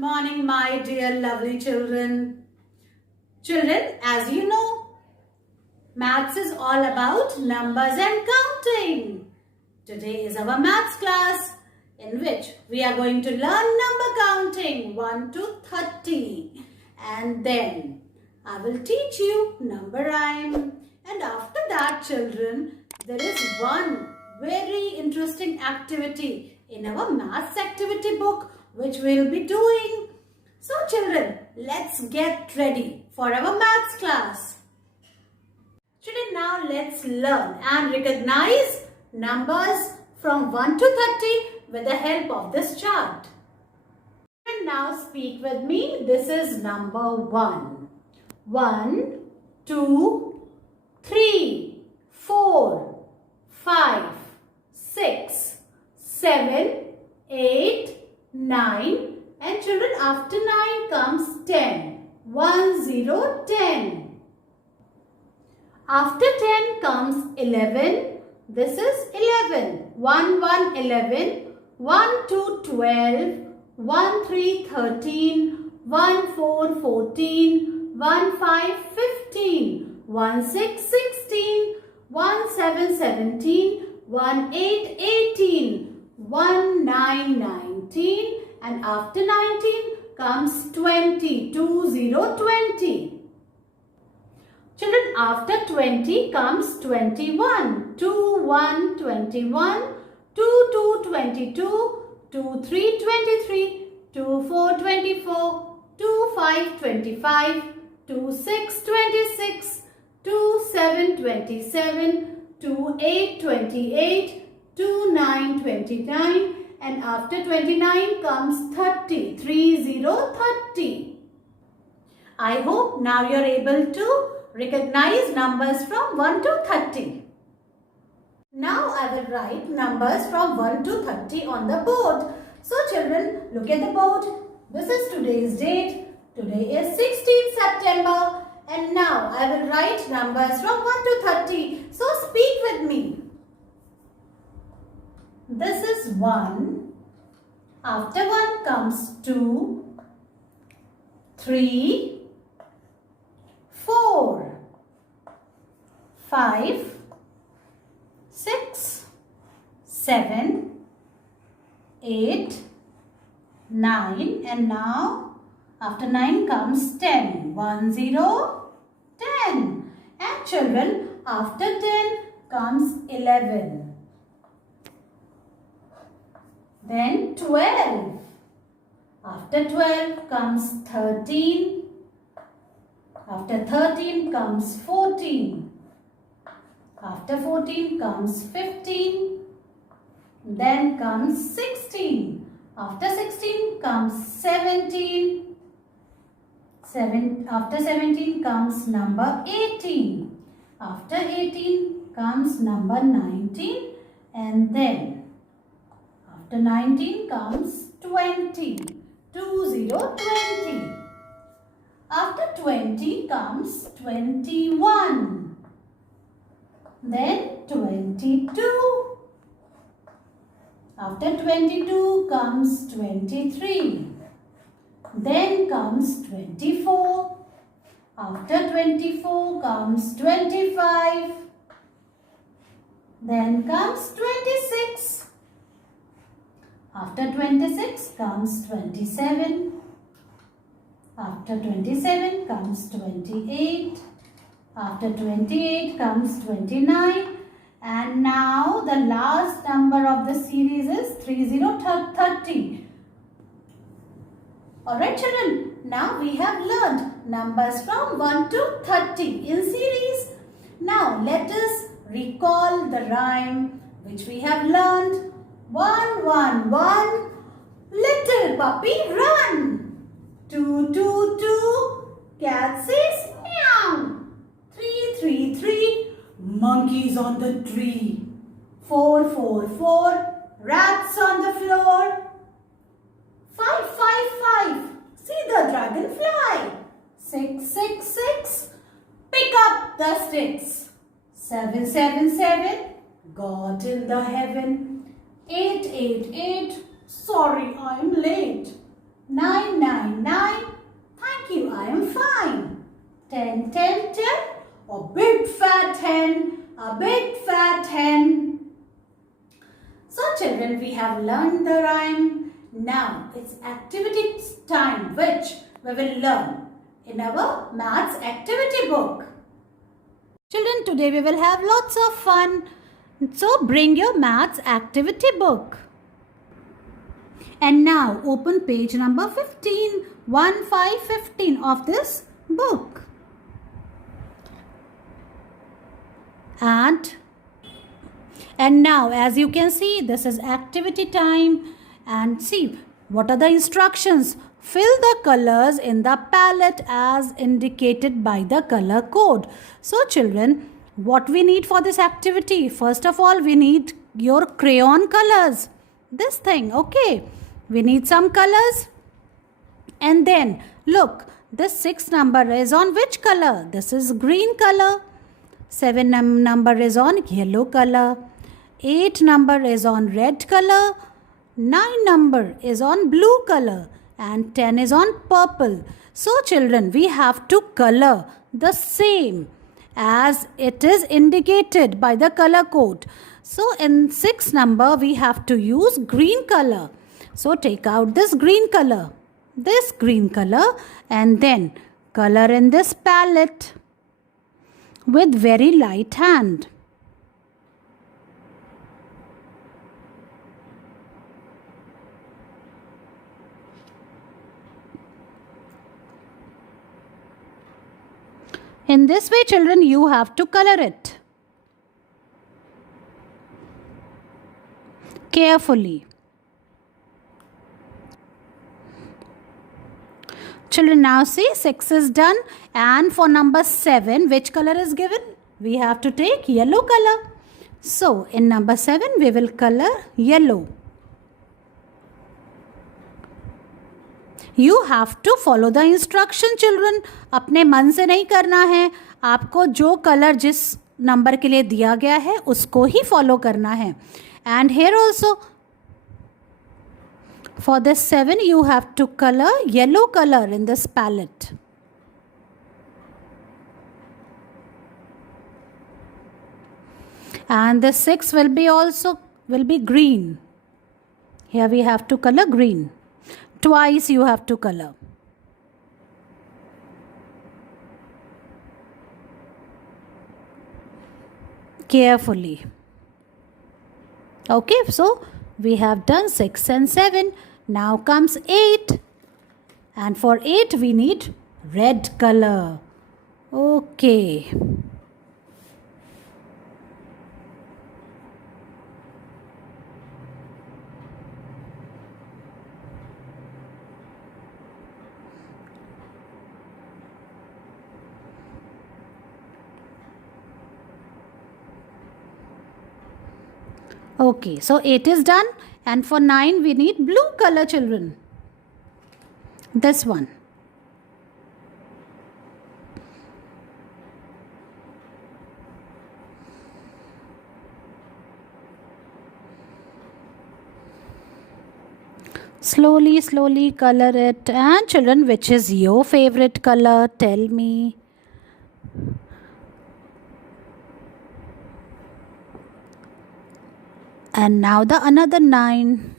morning, my dear lovely children. Children, as you know, maths is all about numbers and counting. Today is our maths class in which we are going to learn number counting 1 to 30. And then I will teach you number rhyme. And after that, children, there is one very interesting activity in our maths activity book which we will be doing. So children, let's get ready for our maths class. Children, now let's learn and recognize numbers from 1 to 30 with the help of this chart. And now speak with me. This is number 1. 1, 2, 3, 4, 5, 6, 7, 8, 9, and children, after 9 comes 10. 1, 0, 10. After 10 comes 11. This is 11. 1, 1, 11. 1, 2, 12. 1, 3, 13. 1, 4, 14. 1, 5, 15. 1, 6, 16. 1, 7, 17. 1, 8, 18. 1, 9, 19. And after 19 comes 20. 2, 0, 20. Children, after 20 comes 21. 2, 1, 21. 2, 2, 22. 2, 3, 23. 2, 4, 24. 2, 5, 25. 2, 6, 26. 2, 7, 27. 2, 8, 28. 2, 9, 29. And after 29 comes 30. 3, 0, 30. I hope now you are able to recognize numbers from 1 to 30. Now I will write numbers from 1 to 30 on the board. So children, look at the board. This is today's date. Today is 16th September. And now I will write numbers from 1 to 30. So speak with me. This is 1. After 1 comes 2, 3, 4, 5, 6, 7, 8, 9, and now after 9 comes 10. 1, 0, 10. And children, after 10 comes 11. Then 12. After 12 comes 13. After 13 comes 14. After 14 comes 15. Then comes 16. After 16 comes 17. After 17 comes number 18. After 18 comes number 19. And then after 19 comes 20. 2, 0, 20. After 20 comes 21. Then 22. After 22 comes 23. Then comes 24. After 24 comes 25. Then comes 26. After 26 comes 27. After 27 comes 28. After 28 comes 29. And now the last number of the series is 30. Alright children, now we have learned numbers from 1 to 30 in series. Now let us recall the rhyme which we have learned. 1, 1, 1, little puppy run. 2, 2, 2, cat says meow. 3, 3, 3, monkeys on the tree. 4, 4, 4, rats on the floor. 5, 5, 5, see the dragonfly. 6, 6, 6, pick up the sticks. 7, 7, 7, God in the heaven. 8, 8, 8, sorry I'm late. 9, 9, 10, 10, 10. A big fat hen, a big fat hen. So children, we have learned the rhyme. Now it's activity time, which we will learn in our maths activity book. Children, today we will have lots of fun. So bring your maths activity book. And now open page number 15, 15 of this book. And now as you can see, this is activity time. And see, what are the instructions? Fill the colors in the palette as indicated by the color code. So children, what we need for this activity? First of all, we need your crayon colors. This thing, okay. We need some colors. And then, look, this 6 number is on which color? This is green color. 7 number is on yellow color. 8 number is on red color. 9 number is on blue color. And 10 is on purple. So children, we have to color the same as it is indicated by the color code. So in 6 number, we have to use green color. So take out this green color, and then color in this palette with very light hand. In this way, children, you have to color it carefully. Children, now see, 6 is done. And for number 7, which color is given? We have to take yellow color. So, in number 7, we will color yellow. You have to follow the instruction, children. अपने मन से नहीं करना है. आपको जो color जिस number के लिए दिया गया है, उसको ही follow करना है. And here also, for this 7, you have to color yellow color in this palette. And the 6 will be green. Here we have to color green. Twice you have to color. Carefully. Okay, so we have done 6 and 7. Now comes 8. And for 8 we need red color. Okay. Okay, so 8 is done, and for 9 we need blue color, children. This one. Slowly color it. And children, which is your favorite color? Tell me. And now the another 9.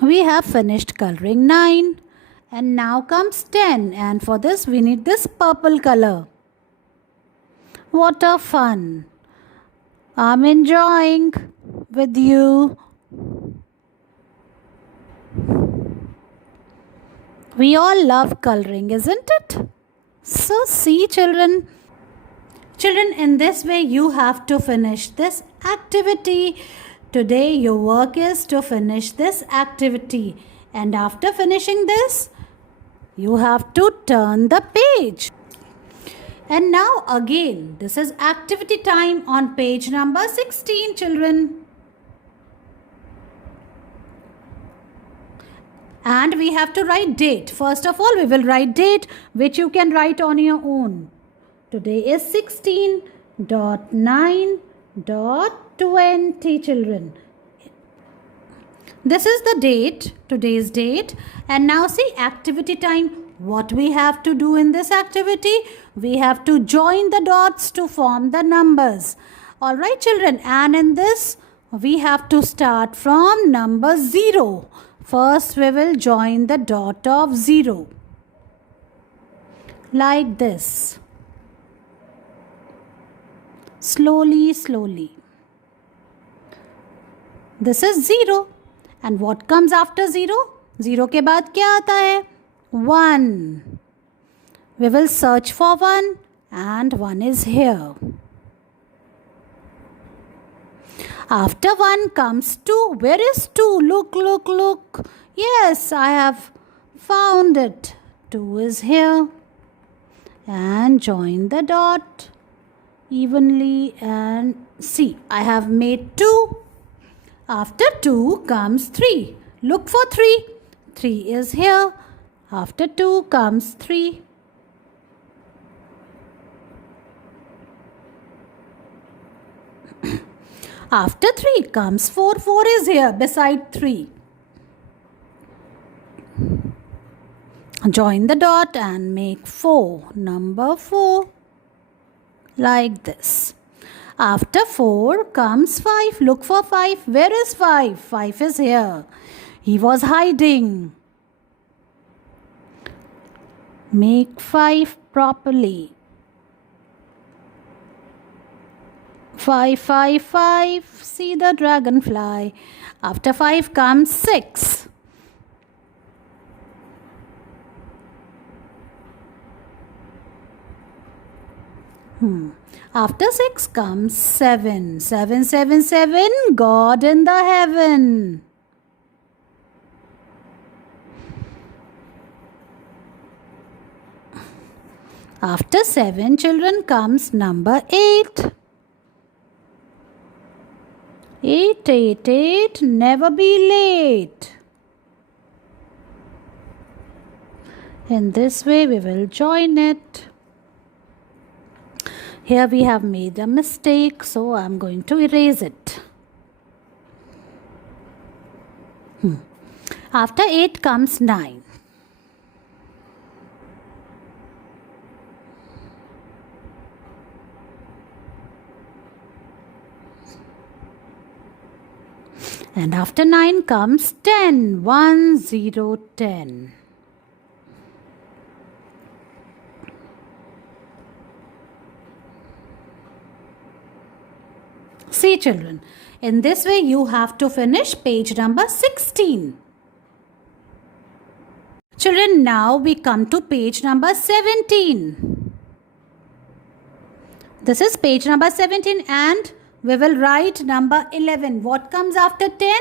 We have finished coloring 9. And now comes 10. And for this we need this purple color. What a fun. I'm enjoying with you. We all love coloring, isn't it? So see, children, in this way you have to finish this activity. Today your work is to finish this activity, and after finishing this you have to turn the page. And now again, this is activity time on page number 16, children. And we have to write date. First of all, we will write date, which you can write on your own. Today is 16.9.20, children. This is the date, today's date. And now see activity time. What we have to do in this activity? We have to join the dots to form the numbers. Alright children, and in this we have to start from number 0. First we will join the dot of 0. Like this. Slowly, slowly. This is 0. And what comes after 0? 0 के बाद क्या आता है? 1. We will search for 1 and 1 is here. After 1 comes 2. Where is 2? Look, look, look. Yes, I have found it. 2 is here. And join the dot evenly and see, I have made 2. After 2 comes 3. Look for 3. 3 is here. After 2 comes 3. After 3 comes 4. 4 is here beside 3. Join the dot and make 4. Number 4. Like this. After 4 comes 5. Look for 5. Where is 5? 5 is here. He was hiding. Make 5 properly. 5, 5, 5. See the dragonfly. After 5 comes 6. After 6 comes 7. 7, 7, 7. God in the heaven. After 7 children comes number 8. 8, 8, 8. Never be late. In this way we will join it. Here we have made a mistake, so I am going to erase it. After 8 comes 9. And after 9 comes 10. 1, 0, 10. See children, in this way you have to finish page number 16. Children, now we come to page number 17. This is page number 17 and we will write number 11. What comes after 10?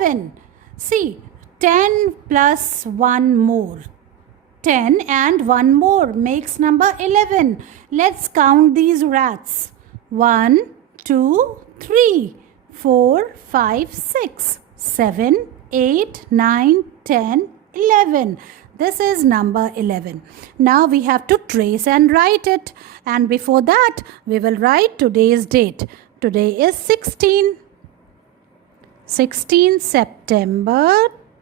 11. See, 10 plus 1 more. 10 and 1 more makes number 11. Let's count these rats. 1, 2, 3, 4, 5, 6, 7, 8, 9, 10, 11. This is number 11. Now we have to trace and write it. And before that, we will write today's date. Today is 16. 16 September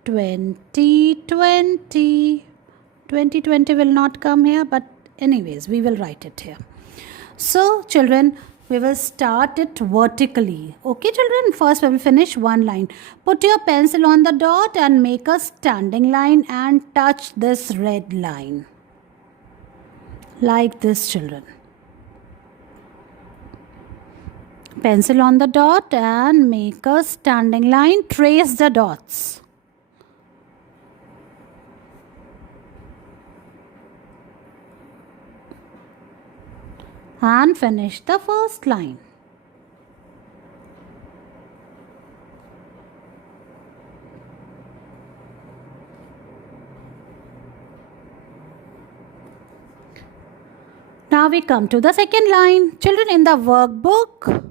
2020. 2020 will not come here, but anyways, we will write it here. So, children, we will start it vertically. Okay, children? First, we will finish one line. Put your pencil on the dot and make a standing line and touch this red line. Like this, children. Pencil on the dot and make a standing line. Trace the dots. And finish the first line. Now we come to the second line. Children, in the workbook,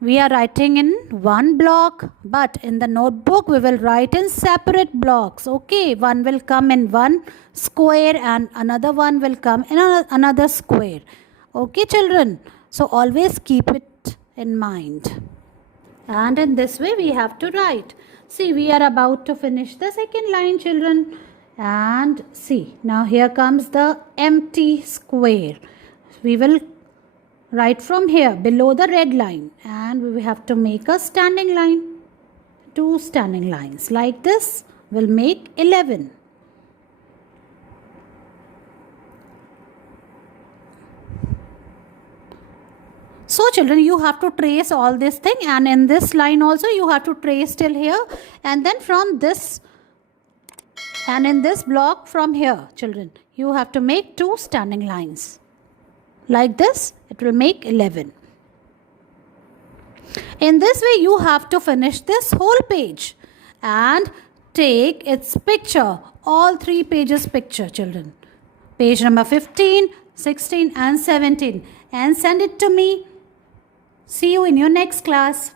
we are writing in one block, but in the notebook, we will write in separate blocks. Okay, one will come in one square and another one will come in another square. Okay, children. So always keep it in mind. And in this way we have to write. See, we are about to finish the second line, children. And see, now here comes the empty square. We will write from here below the red line, and we have to make a standing line. 2 standing lines like this will make 11. So children, you have to trace all this thing, and in this line also you have to trace till here, and then from this and in this block from here, children, you have to make 2 standing lines. Like this, it will make 11. In this way, you have to finish this whole page and take its picture, all 3 pages picture, children. Page number 15, 16 and 17, and send it to me. See you in your next class.